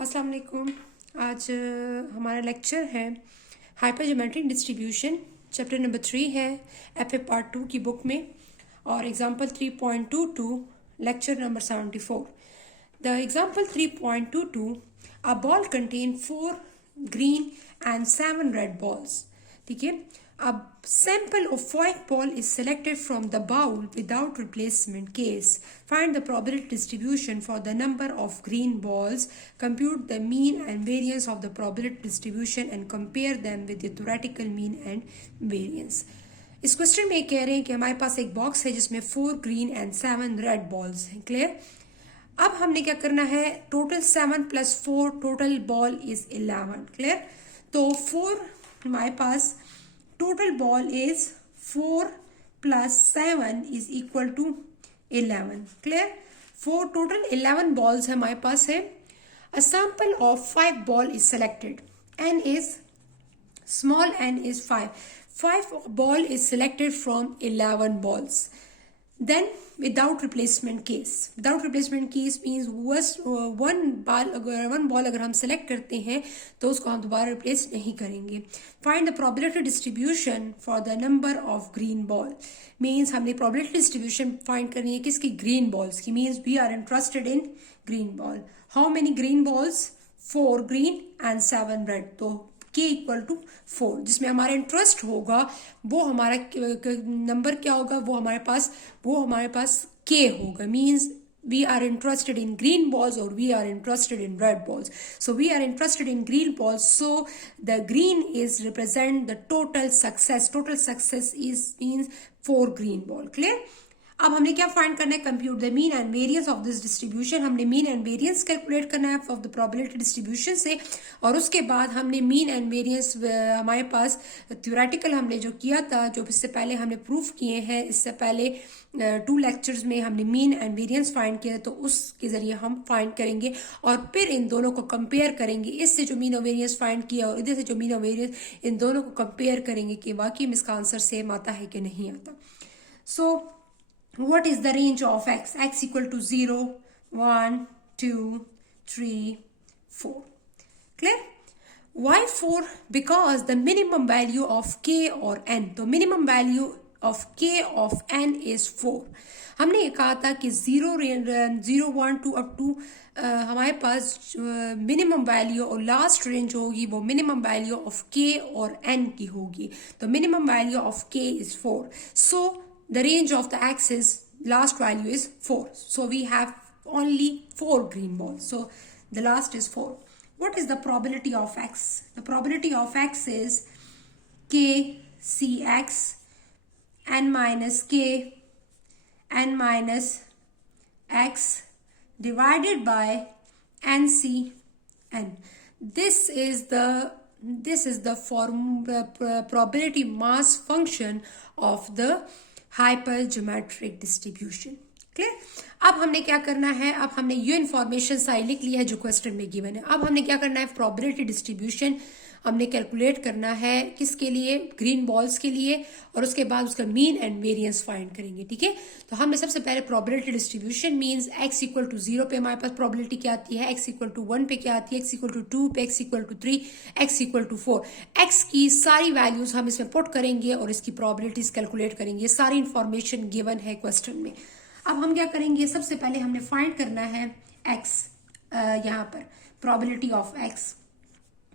अस्सलाम वालेकुम। आज हमारा लेक्चर है हाइपरज्योमेट्रिक डिस्ट्रीब्यूशन, चैप्टर नंबर 3 है एफए पार्ट 2 की बुक में, और example 3.22 lecture number 74। The example 3.22, a ball contain 4 green and 7 red balls. ठीक है, a sample of 5 ball is selected from the bowl without replacement case. Find the probability distribution for the number of green balls. Compute the mean and variance of the probability distribution and compare them with the theoretical mean and variance. इस question में कह रहे हैं कि हमारे पास एक box है जिसमें 4 ग्रीन एंड 7 रेड बॉल्स हैं। क्लियर? अब हमने क्या करना है, total 7 + 4 total ball is 11। Clear? तो 4 हमारे पास total ball is 4 + 7 is equal to 11. Clear? 4 total 11 balls है हमारे पास है। A sample of 5 ball is selected. N is small, n is 5. 5 ball is selected from 11 balls. Then without replacement case. Without replacement case means one ball अगर हम select करते हैं तो उसको हम दोबारा replace नहीं करेंगे। Find the probability distribution for the number of green ball. Means हमने probability distribution find करनी है किसकी? green balls की। Means we are interested in green ball. How many green balls? 4 green and 7 red. तो k = 4, जिसमें हमारा interest होगा वो हमारा नंबर क्या होगा, वो हमारे पास k होगा। Means we are interested in green balls or we are interested in red balls. So we are interested in green balls, so the green is represent the total success. Total success is means 4 green ball. Clear? अब हमने क्या find करना है, compute the mean and variance of this distribution. हमने mean and variance calculate करना है of the probability distribution से, और उसके बाद हमने मीन एंड वेरियंस हमारे पास थ्योरेटिकल हमने जो किया था, जो इससे पहले हमने प्रूफ किए हैं, इससे पहले 2 लेक्चर्स में हमने मीन एंड वेरियंस फाइंड किया, तो उसके जरिए हम फाइंड करेंगे और फिर इन दोनों को कंपेयर करेंगे। इससे जो मीन और वेरियंस फाइंड किया और इधर से जो मीन और वेरियंस, इन दोनों को कंपेयर करेंगे कि वाकई में इसका आंसर सेम आता है कि नहीं आता। सो what is the range of x? X = 0, 1, 2, 3, 4. Clear? Why 4? Because the minimum value of k or n. तो minimum value of k of n is 4. हमने ये कहा था कि 0, 1, 2 up to हमारे पास मिनिमम वैल्यू और लास्ट रेंज होगी वो मिनिमम वैल्यू ऑफ k और n की होगी। तो minimum value of k is 4. So the range of the x is, last value is 4. So we have only 4 green balls. So the last is 4. What is the probability of x? The probability of x is k cx n minus k n minus x divided by nc n. This is the probability mass function of the hypergeometric distribution. Clear? अब हमने क्या करना है, अब हमने ये information सारी लिख ली है जो क्वेश्चन में गिवन है। अब हमने क्या करना है, प्रोबेबिलिटी डिस्ट्रीब्यूशन हमने कैलकुलेट करना है किसके लिए, ग्रीन बॉल्स के लिए, और उसके बाद उसका मीन एंड वेरियंस फाइंड करेंगे। ठीक है, तो हमने सबसे पहले प्रोबेबिलिटी डिस्ट्रीब्यूशन मींस x = 0 पे हमारे पास प्रोबेबिलिटी क्या आती है, x = 1 पे क्या आती है, x = 2 पे, x = 3, x = 4। x की सारी वैल्यूज हम इसमें पुट करेंगे और इसकी प्रोबेबिलिटीज कैलकुलेट करेंगे। ये सारी इंफॉर्मेशन गिवन है क्वेश्चन में। अब हम क्या करेंगे, सबसे पहले हमने फाइंड करना है x, यहाँ पर प्रोबेबिलिटी ऑफ x।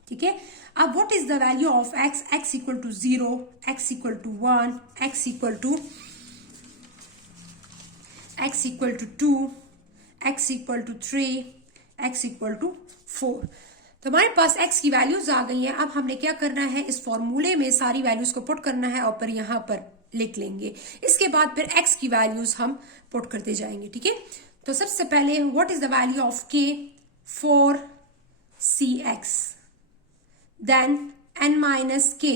ठीक है, अब what is the value of x? x = 0, x = 1, x = 2, x = 2, x = 3, x = 4। तो हमारे पास x की वैल्यूज आ गई हैं। अब हमने क्या करना है, इस फॉर्मूले में सारी वैल्यूज को पुट करना है और फिर यहाँ पर लिख लेंगे। इसके बाद फिर x की वैल्यूज हम पुट करते जाएंगे। ठीक है, तो सबसे पहले what is the value of k? 4 cx. Then n minus k.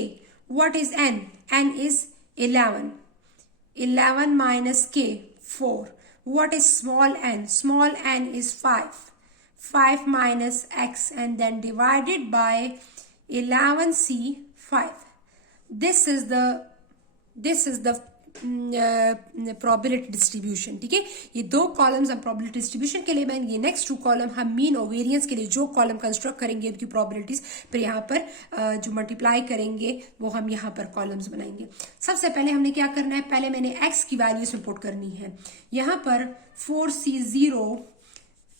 What is n? N is 11. 11 minus k, 4. What is small n? Small n is 5. 5 minus x and then divided by 11c 5. This is the probability distribution, ठीक है। ये दो columns हम probability distribution के लिए बनाएंगे, ये next two column हम मीन और वेरिएंस के लिए जो कॉलम कंस्ट्रक्ट करेंगे उनकी प्रोबेबिलिटीज, फिर यहाँ पर जो मल्टीप्लाई करेंगे वो हम यहाँ पर कॉलम्स बनाएंगे। सबसे पहले हमने क्या करना है, पहले मैंने एक्स की वैल्यूज में पुट करनी है। यहाँ पर 4C0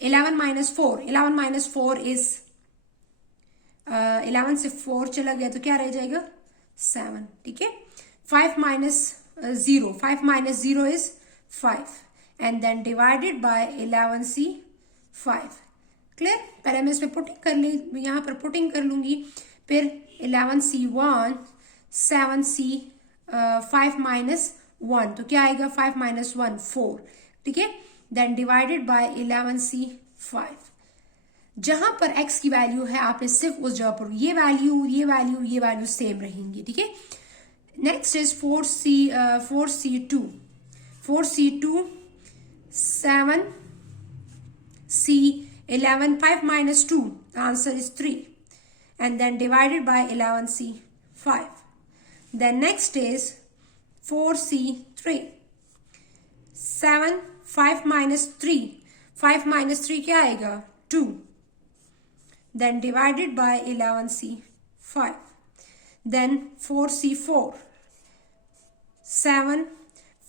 11 माइनस 4, 11 माइनस 4 इज 11 से 4 चला गया तो क्या रह जाएगा 7, ठीक है। 5 minus 0, 5 minus 0 is 5 and then divided by 11C 5। Clear. पहले मैं इसमें पुटिंग कर ली, यहाँ पर पुटिंग कर लूंगी, फिर 11C1 7C 5 माइनस 1 तो क्या आएगा 5 माइनस 1 4, ठीक है। Then divided by 11C 5। जहां पर x की वैल्यू है आपने सिर्फ उस जगह पर ये वैल्यू सेम रहेंगी, ठीक है। Next is 4C2 7C 11 5 minus 2, the answer is 3 and then divided by 11C 5. Then next is 4C3 7 5 minus 3, 5 minus 3 क्या आएगा 2, then divided by 11C 5. Then 4C4 7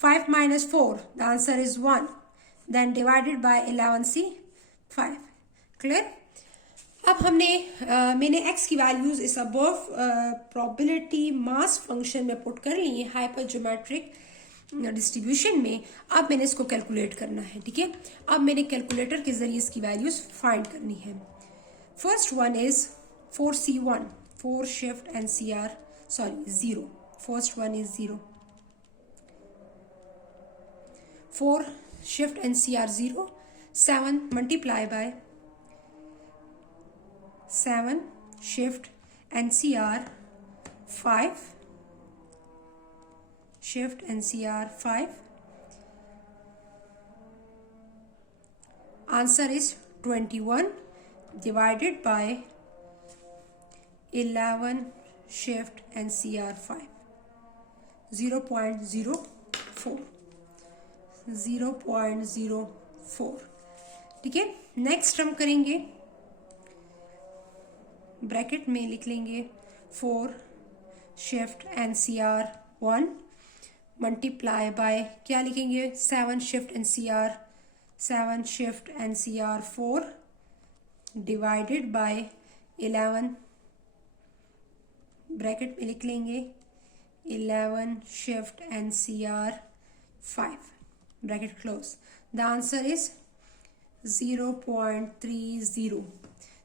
5 minus 4, the answer is 1, then divided by 11C 5. Clear. अब हमने मैंने x की values इस above probability mass function में put कर ली है हाइपर ज्योमेट्रिक डिस्ट्रीब्यूशन में। अब मैंने इसको कैलकुलेट करना है, ठीक है। अब मैंने कैलकुलेटर के जरिए इसकी वैल्यूज फाइंड करनी है। First one is 4C1 4 shift NCR 0, first one is 0, 4 shift NCR 0, 7 multiply by 7 shift NCR 5, shift NCR 5, answer is 21 divided by 11 shift NCR 5, 0.04, 0.04, ठीक है। नेक्स्ट हम करेंगे ब्रैकेट में लिख लेंगे 4 शिफ्ट NCR 1 मल्टीप्लाई बाय क्या लिखेंगे 7 shift NCR 4 divided by 11 bracket में लिख लेंगे 11 shift NCR 5 bracket close. The answer is 0.30।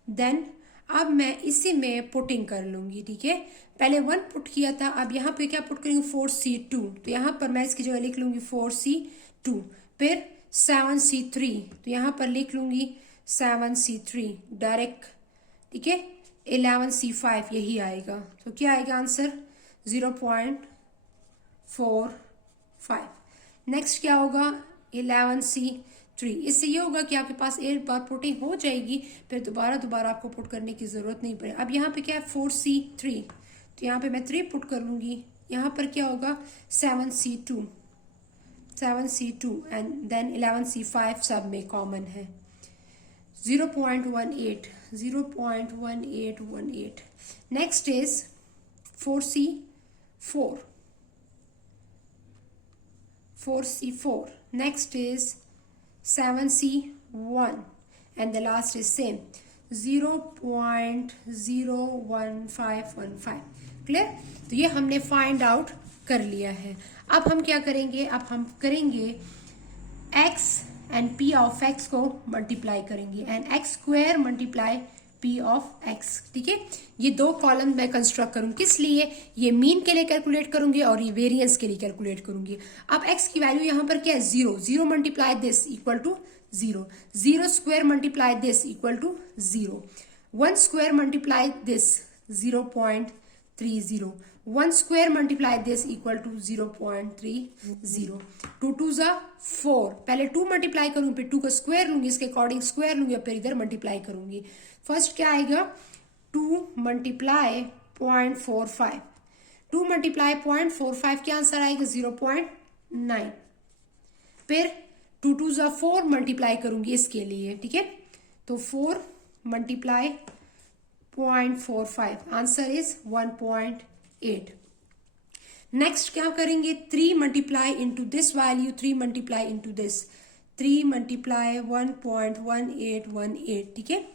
Then अब मैं इसी में पुटिंग कर लूंगी, ठीक है। पहले 1 पुट किया था, अब यहाँ पे क्या पुट करेंगे 4C2, तो यहाँ पर मैं इसकी जगह लिख लूंगी 4C2, फिर 7C3 तो यहाँ पर लिख लूंगी 7C3 डायरेक्ट, ठीक है। 11C5 यही आएगा, तो क्या आएगा आंसर 0.45। नेक्स्ट क्या होगा 11C3, इससे ये होगा कि आपके पास एक बार पुटिंग हो जाएगी, फिर दोबारा आपको पुट करने की जरूरत नहीं पड़े। अब यहाँ पे क्या है 4C3, तो यहाँ पे मैं 3 पुट कर लूंगी। यहाँ पर क्या होगा 7C2 एंड देन 11C5 सब में कॉमन है 0.18। Next is 4C4, next is 7C1 and the last is same 0.01515। Clear. तो ये हमने फाइंड आउट कर लिया है। अब हम क्या करेंगे, अब हम करेंगे x and p of x को मल्टीप्लाई करेंगे and x square multiply p of x, ठीक है। ये दो कॉलम मैं कंस्ट्रक्ट करूंगी, किस लिए, ये मीन के लिए कैलकुलेट करूंगी और ये वेरिएंस के लिए कैलकुलेट करूंगी। अब x की वैल्यू यहाँ पर क्या है 0 multiply this equal to 0 square multiply this equal to 0, 1 square multiply this 0.30, 1 square multiply this equal to 0.30, 2 2 जा 4, पहले 2 मल्टीप्लाई करूंगी फिर 2 का स्क्वायर लूंगी, इसके अकॉर्डिंग स्क्वायर लूंगी फिर इधर मल्टीप्लाई करूंगी। फर्स्ट क्या आएगा 2 मल्टीप्लाई 0.45, 2 मल्टीप्लाई 0.45 क्या आंसर आएगा 0.5, 9। फिर 2 2 ज़ा 4 मल्टीप्लाई करूंगी इसके लिए, ठीक है। तो 4 मल्टीप्लाई 0.45, आंसर इज 1.8। नेक्स्ट क्या करेंगे, 3 multiply into this value, 3 multiply into this, 3 multiply 1.1818, ठीक है।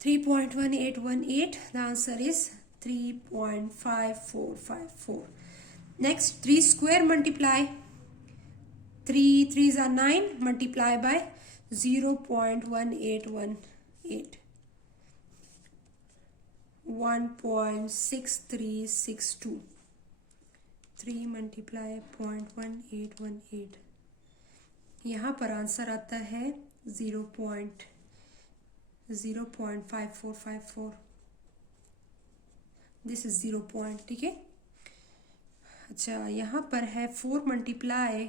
3.1818, the answer is 3.5454। Next 3 square multiply, 3 3s are 9, multiply by 0.1818, 1.6362, 3 multiply 0.1818, यहाँ पर आंसर आता है 0.5454, दिस इज 0 पॉइंट, ठीक है। अच्छा, यहाँ पर है 4 multiply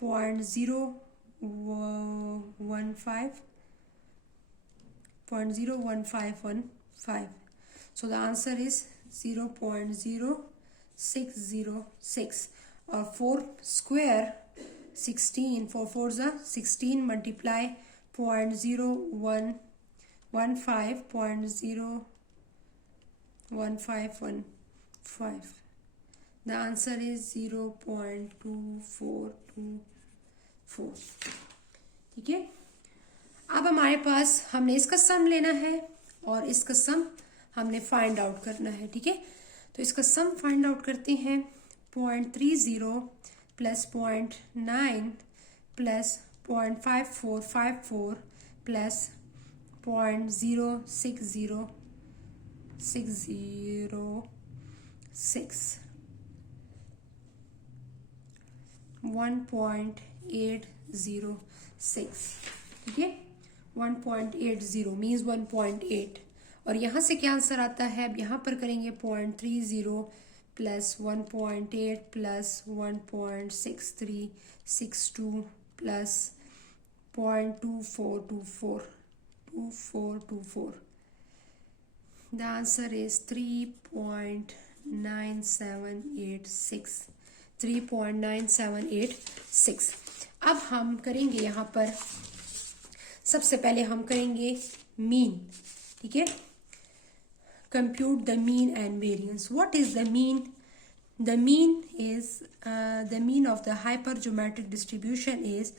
0.01515, so the answer is 0.0606। और 4 स्क्वायर 16, 4 4 ज़ा 16 मल्टीप्लाई 0.0115, the answer is 0.2424, ठीक है। अब हमारे पास हमने इसका सम लेना है और इसका सम हमने फाइंड आउट करना है, ठीक है। तो इसका सम फाइंड आउट करते हैं। 0.30 प्लस 0.9 प्लस 0.5454 प्लस 0.060606, 1.806, ठीक है। 1.80 मीन्स 1.8। और यहाँ से क्या आंसर आता है, अब यहाँ पर करेंगे 0.30 plus 1.8 plus 1.6362 plus 0.2424, the answer is 3.9786, 3.9786। अब हम करेंगे यहाँ पर, सबसे पहले हम करेंगे मीन, ठीक है। Compute the mean and variance. What is the mean? The mean is the mean of the hyper geometric distribution is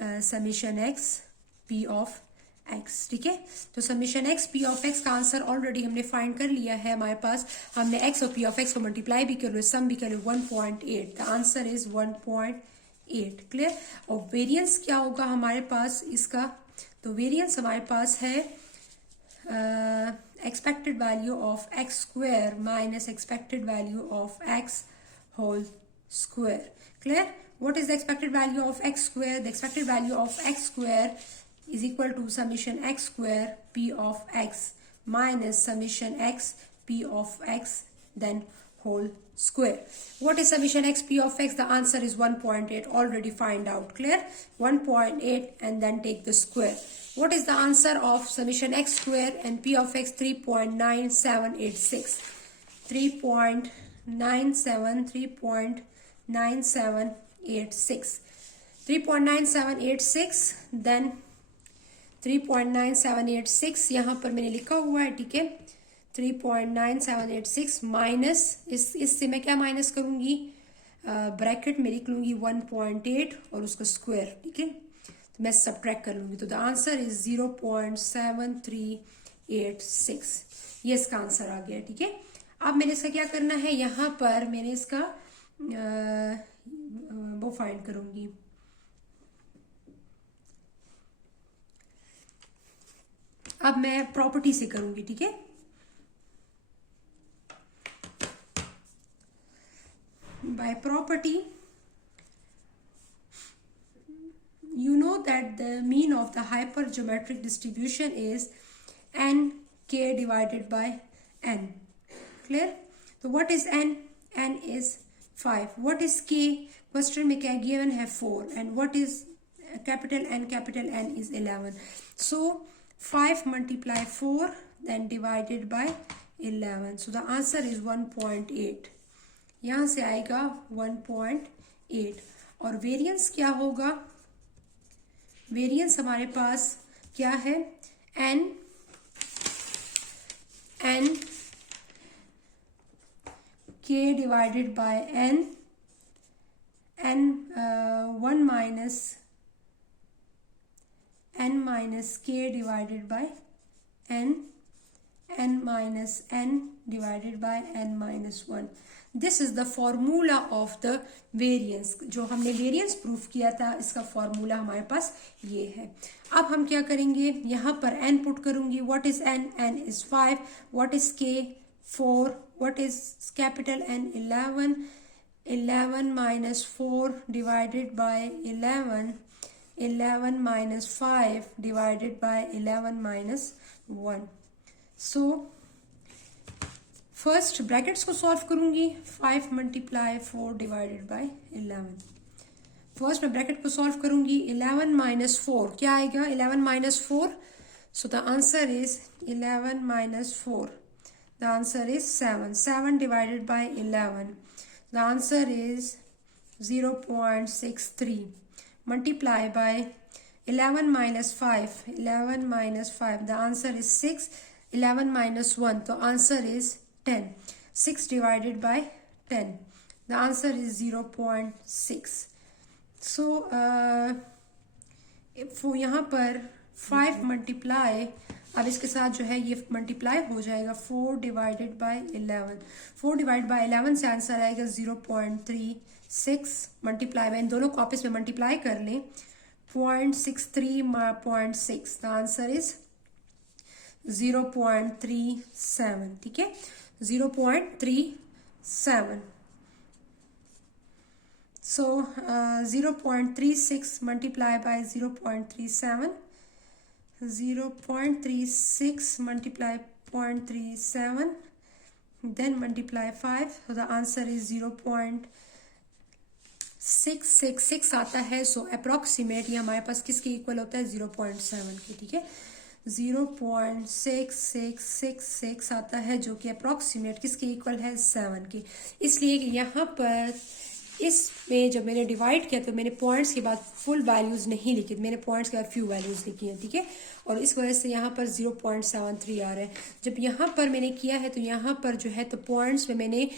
summation x P of x, ठीक है। तो summation x P of x का answer already हमने find कर लिया है हमारे पास। हमने एक्स और पी ऑफ एक्स को मल्टीप्लाई भी कर लो, सम भी कर लो, 1.8, द आंसर इज 1.8, क्लियर। और वेरियंस क्या होगा हमारे पास इसका, तो वेरियंस हमारे पास है expected value of x square minus expected value of x whole square, clear. What is the expected value of x square? The expected value of x square is equal to summation x square p of x minus summation x p of x then whole square. What is summation x p of x? The answer is 1.8, already find out, clear. 1.8 and then take the square. What is the answer of summation x square and p of x? 3.9786, 3.9786, 3.9786, then 3.9786 यहाँ पर मैंने लिखा हुआ है, ठीक है। 3.9786 minus इससे मैं क्या माइनस करूंगी, ब्रैकेट में लिख लूंगी 1.8 और उसका स्क्वायर, ठीक है। तो मैं सब्ट्रैक्ट कर लूंगी, तो द आंसर इज 0.7386, ये इसका आंसर आ गया, ठीक है। अब मैंने इसका क्या करना है, यहाँ पर मैंने इसका वो फाइंड करूंगी, अब मैं प्रॉपर्टी से करूंगी, ठीक है। By property you know that the mean of the hypergeometric distribution is nk divided by n, clear। so what is n? N is 5. What is k? Question में क्या given है 4, and what is capital N? Capital N is 11. So 5 multiply 4 then divided by 11, so the answer is 1.8। यहाँ से आएगा 1.8, 8। और variance क्या होगा, variance हमारे पास क्या है, n k divided by n 1 minus k divided by n minus n divided by n minus 1. This is the formula of the variance. जो हमने वेरिएंस प्रूफ किया था इसका फॉर्मूला हमारे पास ये है। अब हम क्या करेंगे, यहाँ पर n पुट करूंगी। What is n, n is 5। What is k, 4। What is capital N, 11। 11 minus 4 divided by 11, 11 minus 5 divided by 11 minus 1. So first brackets को सॉल्व करूंगी। 5 मल्टीप्लाई 4 डिवाइडेड बाय 11। फर्स्ट मैं ब्रैकेट को सॉल्व करूंगी। 11 minus 4 क्या आएगा, 11 minus 4। So the answer is 11 minus 4, the answer is 7। 7 divided by 11, the answer is 0.63 multiply by 11 minus 5, 11 minus 5, the answer is 6। 11 minus 1, तो answer is 10। 6 divided by 10, the answer is 0.6। So यहाँ पर 5 multiply, अब इसके साथ जो है ये multiply हो जाएगा। 4 डिवाइडेड बाय 11, 4 डिवाइड बाय 11 से आंसर आएगा 0.36 मल्टीप्लाई बाय, इन दोनों को आपस में मल्टीप्लाई कर लें। 0.63.6, द आंसर इज 0.37। ठीक है, 0.37। So 0.36 multiply by 0.37, 0.36 multiply 0.37, then multiply 5, so the answer is 0.666 आता है। सो अप्रोक्सीमेट ये हमारे पास किसके इक्वल होता है, 0.7 के। ठीक है, 0.6666 आता है जो कि अप्रॉक्सीमेट किसके इक्वल है, 7 के। इसलिए कि यहाँ पर इसमें जब मैंने डिवाइड किया तो मैंने पॉइंट्स के बाद फुल वैल्यूज नहीं लिखी, मैंने पॉइंट्स के बाद फ्यू वैल्यूज लिखी हैं। ठीक है, और इस वजह से यहाँ पर 0.73 आ रहा है। जब यहाँ पर मैंने किया है तो यहाँ पर जो है तो पॉइंट्स में मैंने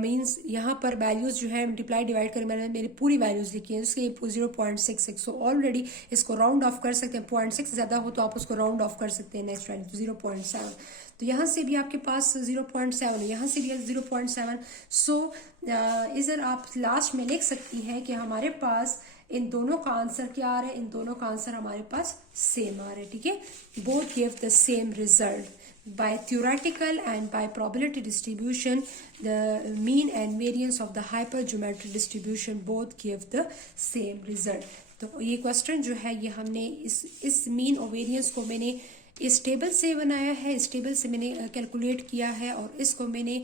मीन्स यहाँ पर वैल्यूज जो है मल्टीप्लाई डिवाइड कर मैंने मेरी पूरी वैल्यूज लिखी हैं, उसके 0.66। सो ऑलरेडी इसको राउंड ऑफ कर सकते हैं। 0.6 से ज़्यादा हो तो आप उसको राउंड ऑफ कर सकते हैं नेक्स्ट वैल्यू 0.7। तो यहाँ से भी आपके पास 0.7 है, यहाँ से भी 0.7। सो इधर आप लास्ट में लिख सकती हैं कि हमारे पास इन दोनों का आंसर क्या आ रहा है, इन दोनों का आंसर हमारे पास सेम आ रहा है। ठीक है, both give the same result. By theoretical and by probability distribution, the mean and variance of the hypergeometric distribution both give the same result. तो ये क्वेश्चन जो है ये हमने इस मीन और वेरिएंस को मैंने इस टेबल से बनाया है, इस टेबल से मैंने कैलकुलेट किया है, और इसको मैंने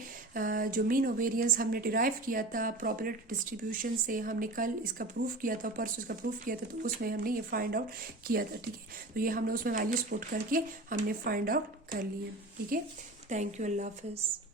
जो मीन और वेरिएंस हमने डिराइव किया था प्रोबेबिलिटी डिस्ट्रीब्यूशन से, हमने कल इसका प्रूफ किया था, परसों इसका प्रूफ किया था, तो उसमें हमने ये फाइंड आउट किया था। ठीक है, तो ये हमने उसमें वैल्यूज पुट करके हमने फाइंड आउट कर लिए। ठीक है, थैंक यू, अल्लाह हाफिज़।